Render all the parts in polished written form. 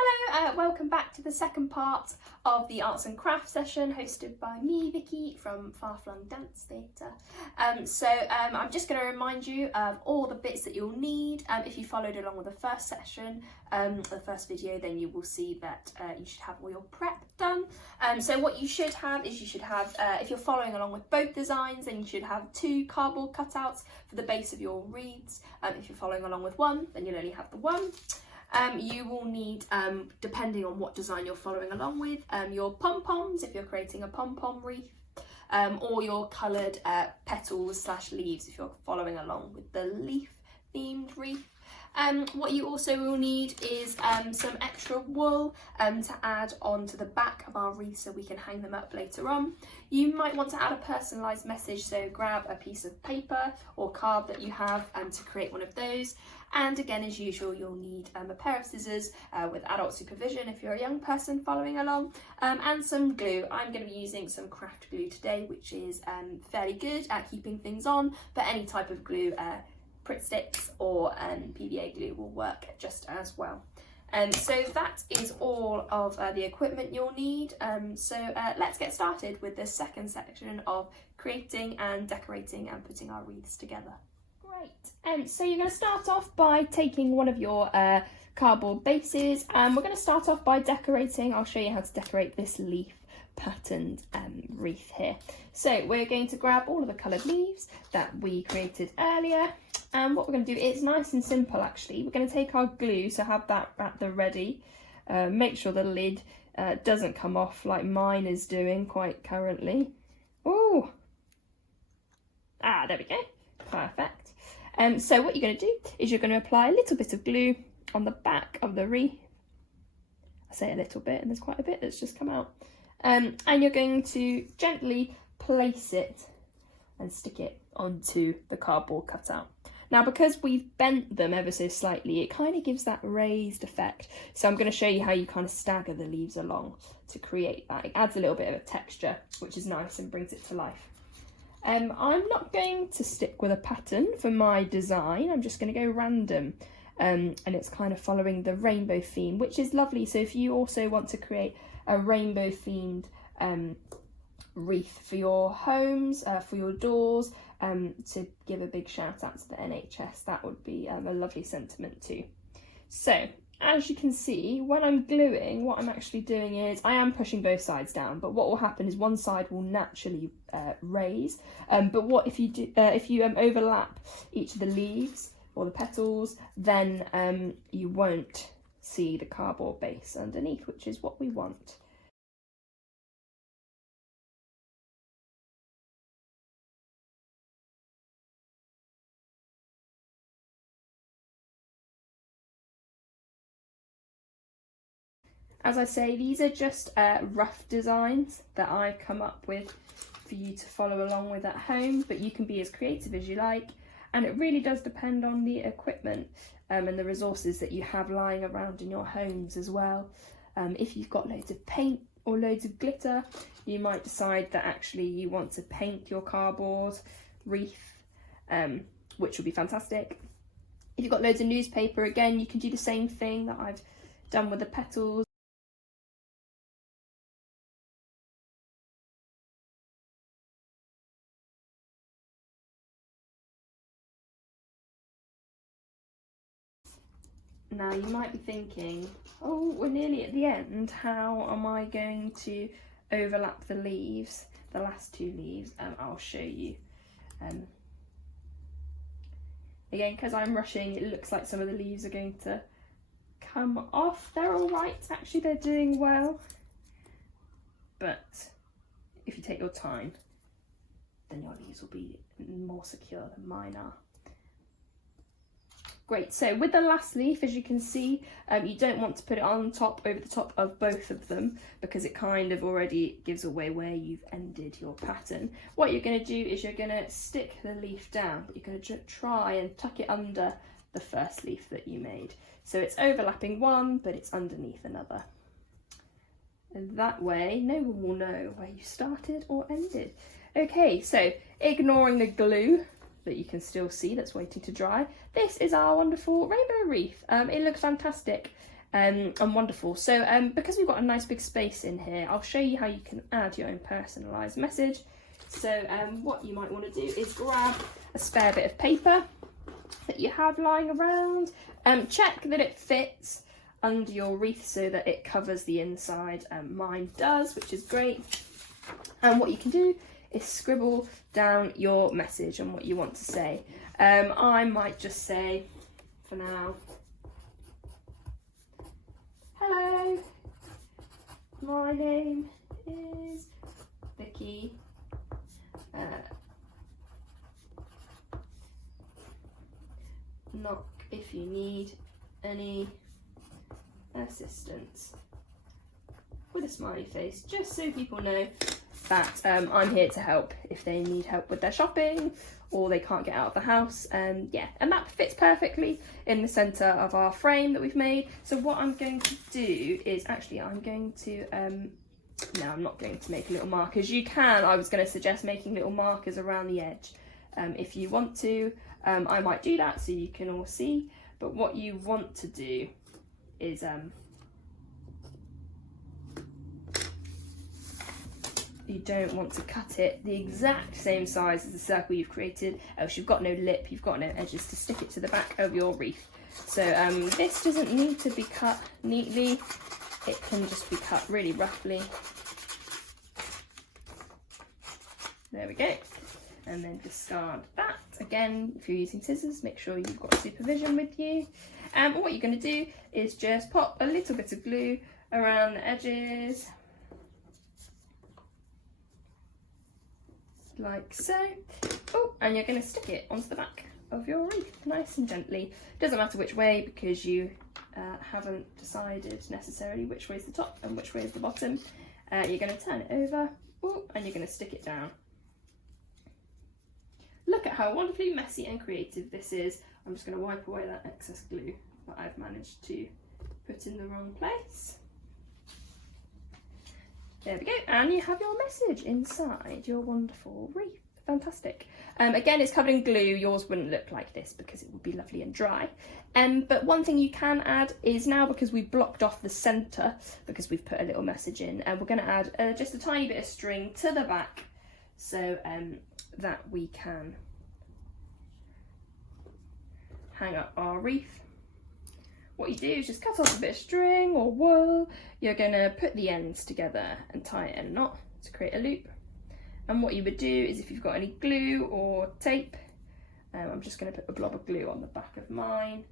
Hello, welcome back to the second part of the arts and crafts session hosted by me, Vicky, from Far Flung Dance Theatre. I'm just going to remind you of all the bits that you'll need. If you followed along with the first session, the first video, then you will see that you should have all your prep done. So what you should have is if you're following along with both designs, then you should have 2 cardboard cutouts for the base of your wreaths. If you're following along with one, then you'll only have the one. You will need, depending on what design you're following along with, your pom-poms if you're creating a pom-pom wreath, or your coloured petals / leaves if you're following along with the leaf themed wreath. What you also will need is some extra wool to add onto the back of our wreath so we can hang them up later on. You might want to add a personalised message, so grab a piece of paper or card that you have to create one of those. And again, as usual, you'll need a pair of scissors with adult supervision if you're a young person following along, and some glue. I'm going to be using some craft glue today, which is fairly good at keeping things on, but any type of glue, Pritt sticks or PVA glue will work just as well. So that is all of the equipment you'll need. Let's get started with the second section of creating and decorating and putting our wreaths together. Great. So you're going to start off by taking one of your cardboard bases, and we're going to start off by decorating. I'll show you how to decorate this leaf patterned wreath here. So we're going to grab all of the coloured leaves that we created earlier, and what we're going to do is nice and simple actually. We're going to take our glue, so have that at the ready. Make sure the lid doesn't come off like mine is doing quite currently. Oh, there we go, perfect. So what you're going to do is you're going to apply a little bit of glue on the back of the wreath. I say a little bit and there's quite a bit that's just come out. And you're going to gently place it and stick it onto the cardboard cutout. Now, because we've bent them ever so slightly, it kind of gives that raised effect. So I'm going to show you how you kind of stagger the leaves along to create that. It adds a little bit of a texture, which is nice and brings it to life. I'm not going to stick with a pattern for my design. I'm just going to go random. And it's kind of following the rainbow theme, which is lovely. So if you also want to create a rainbow themed wreath for your homes, for your doors, to give a big shout out to the NHS, that would be a lovely sentiment too. So as you can see, when I'm gluing, what I'm actually doing is I am pushing both sides down, but what will happen is one side will naturally raise. But what if you do, if you overlap each of the leaves or the petals, then you won't see the cardboard base underneath, which is what we want. As I say, these are just rough designs that I've come up with for you to follow along with at home, but you can be as creative as you like, and it really does depend on the equipment and the resources that you have lying around in your homes as well. If you've got loads of paint or loads of glitter, you might decide that actually you want to paint your cardboard wreath, which would be fantastic. If you've got loads of newspaper, again, you can do the same thing that I've done with the petals. Now you might be thinking, oh, we're nearly at the end, how am I going to overlap the leaves, the last 2 leaves? I'll show you. Again, because I'm rushing, it looks like some of the leaves are going to come off. They're all right, actually they're doing well, but if you take your time, then your leaves will be more secure than mine are. Great, so with the last leaf, as you can see, you don't want to put it on top, over the top of both of them, because it kind of already gives away where you've ended your pattern. What you're going to do is you're going to stick the leaf down, but you're going to try and tuck it under the first leaf that you made. So it's overlapping one, but it's underneath another. And that way, no one will know where you started or ended. Okay, so ignoring the glue that you can still see that's waiting to dry, this is our wonderful rainbow wreath. It looks fantastic, and wonderful. So because we've got a nice big space in here, I'll show you how you can add your own personalised message. So what you might want to do is grab a spare bit of paper that you have lying around, check that it fits under your wreath so that it covers the inside. Mine does, which is great. And what you can do is scribble down your message and what you want to say. I might just say, for now, hello, my name is Vicky. Knock if you need any assistance, with a smiley face, just so people know that I'm here to help if they need help with their shopping or they can't get out of the house. Yeah, and that fits perfectly in the centre of our frame that we've made. So what I'm going to do is actually I'm going to no, I'm not going to make little markers. You can, I was going to suggest making little markers around the edge if you want to. I might do that so you can all see, but what you want to do is you don't want to cut it the exact same size as the circle you've created, else you've got no lip, you've got no edges to stick it to the back of your wreath. So this doesn't need to be cut neatly, it can just be cut really roughly. There we go. And then discard that. Again, if you're using scissors, make sure you've got supervision with you. And what you're going to do is just pop a little bit of glue around the edges, like so. Oh, and you're going to stick it onto the back of your wreath, nice and gently. Doesn't matter which way, because you haven't decided necessarily which way is the top and which way is the bottom. You're going to turn it over, and you're going to stick it down. Look at how wonderfully messy and creative this is. I'm just going to wipe away that excess glue that I've managed to put in the wrong place. There we go, and you have your message inside your wonderful wreath. Fantastic. Again, it's covered in glue. Yours wouldn't look like this because it would be lovely and dry. But one thing you can add is, now because we've blocked off the centre, because we've put a little message in, and we're going to add just a tiny bit of string to the back, so that we can hang up our wreath. What you do is just cut off a bit of string or wool. You're going to put the ends together and tie it in a knot to create a loop. And what you would do is, if you've got any glue or tape, I'm just going to put a blob of glue on the back of mine.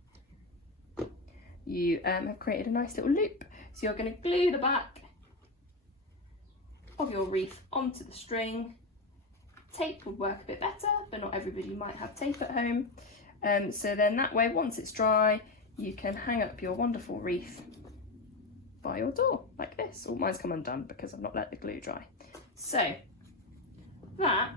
You have created a nice little loop. So you're going to glue the back of your wreath onto the string. Tape would work a bit better, but not everybody might have tape at home. So then that way, once it's dry, you can hang up your wonderful wreath by your door, like this. Oh, mine's come undone because I've not let the glue dry. So that,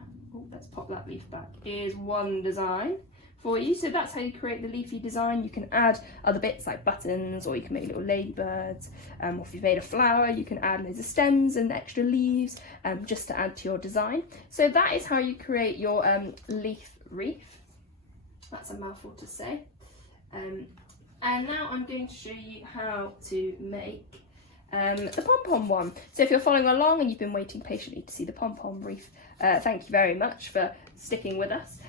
let's pop that leaf back, is one design for you. So that's how you create the leafy design. You can add other bits like buttons, or you can make little ladybirds. Or if you've made a flower, you can add loads of stems and extra leaves just to add to your design. So that is how you create your leaf wreath. That's a mouthful to say. And now I'm going to show you how to make the pom-pom one. So if you're following along and you've been waiting patiently to see the pom-pom wreath, thank you very much for sticking with us.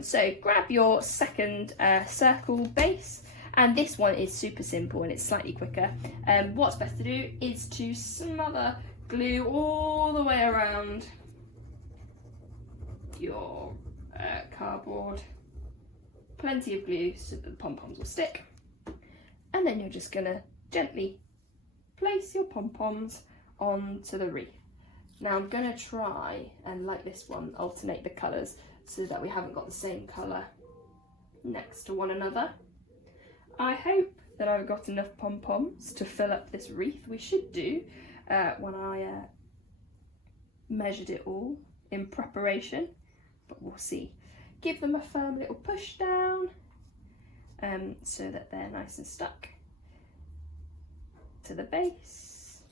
So grab your second circle base, and this one is super simple and it's slightly quicker. What's best to do is to smother glue all the way around your cardboard. Plenty of glue so that the pom-poms will stick. And then you're just going to gently place your pom-poms onto the wreath. Now I'm going to try and, like this one, alternate the colours so that we haven't got the same colour next to one another. I hope that I've got enough pom-poms to fill up this wreath. We should do when I measured it all in preparation, but we'll see. Give them a firm little push down so that they're nice and stuck to the base.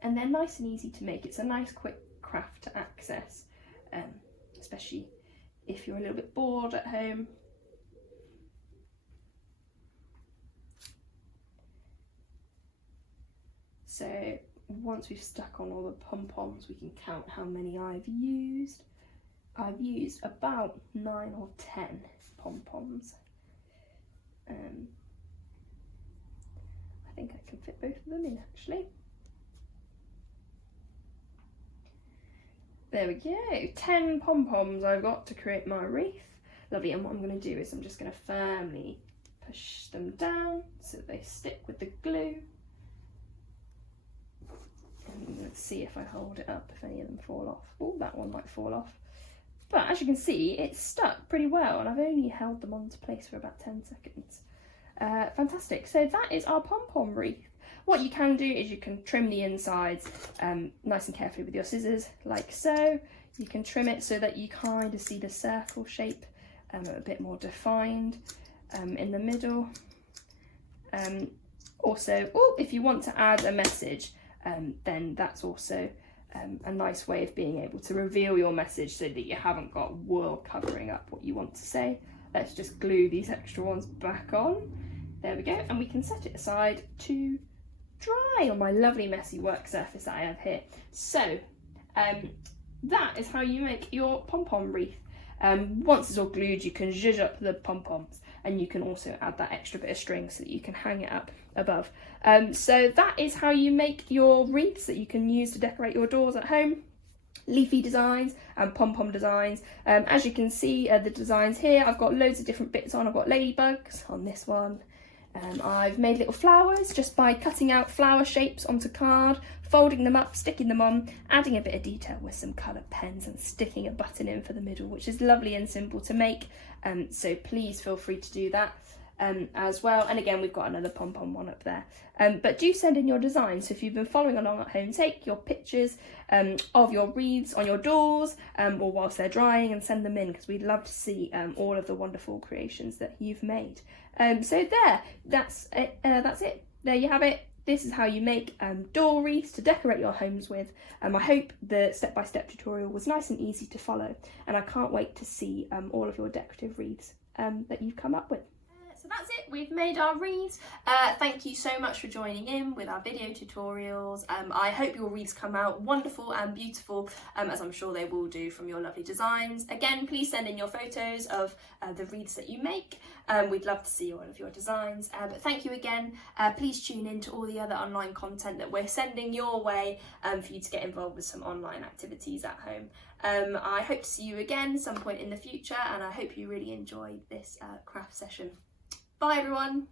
And they're nice and easy to make. It's a nice quick craft to access, especially if you're a little bit bored at home So once we've stuck on all the pom-poms, we can count how many I've used. I've used about 9 or 10 pom-poms. I think I can fit both of them in actually. There we go, 10 pom-poms I've got to create my wreath. Lovely, and what I'm going to do is I'm just going to firmly push them down so that they stick with the glue. And let's see if I hold it up, if any of them fall off. Oh, that one might fall off. But as you can see, it's stuck pretty well, and I've only held them onto place for about 10 seconds. Fantastic, so that is our pom-pom wreath. What you can do is you can trim the insides nice and carefully with your scissors, like so. You can trim it so that you kind of see the circle shape a bit more defined in the middle. Also, if you want to add a message, then that's also a nice way of being able to reveal your message so that you haven't got wool covering up what you want to say. Let's just glue these extra ones back on. There we go, and we can set it aside to dry on my lovely messy work surface that I have here. So that is how you make your pom-pom wreath. Once it's all glued, you can zhuzh up the pom-poms, and you can also add that extra bit of string so that you can hang it up above. So that is how you make your wreaths that you can use to decorate your doors at home. Leafy designs and pom-pom designs. As you can see, the designs here, I've got loads of different bits on. I've got ladybugs on this one. I've made little flowers just by cutting out flower shapes onto card, folding them up, sticking them on, adding a bit of detail with some coloured pens and sticking a button in for the middle, which is lovely and simple to make. So please feel free to do that as well. And again, we've got another pom-pom one up there. But do send in your designs. So if you've been following along at home, take your pictures of your wreaths on your doors or whilst they're drying, and send them in, because we'd love to see all of the wonderful creations that you've made. So that's it. There you have it. This is how you make door wreaths to decorate your homes with. I hope the step-by-step tutorial was nice and easy to follow, and I can't wait to see all of your decorative wreaths that you've come up with. So that's it, we've made our wreaths. Thank you so much for joining in with our video tutorials. I hope your wreaths come out wonderful and beautiful, as I'm sure they will do from your lovely designs. Again, please send in your photos of the wreaths that you make. We'd love to see all of your designs. But thank you again. Please tune in to all the other online content that we're sending your way for you to get involved with some online activities at home. I hope to see you again some point in the future, and I hope you really enjoyed this craft session. Bye everyone!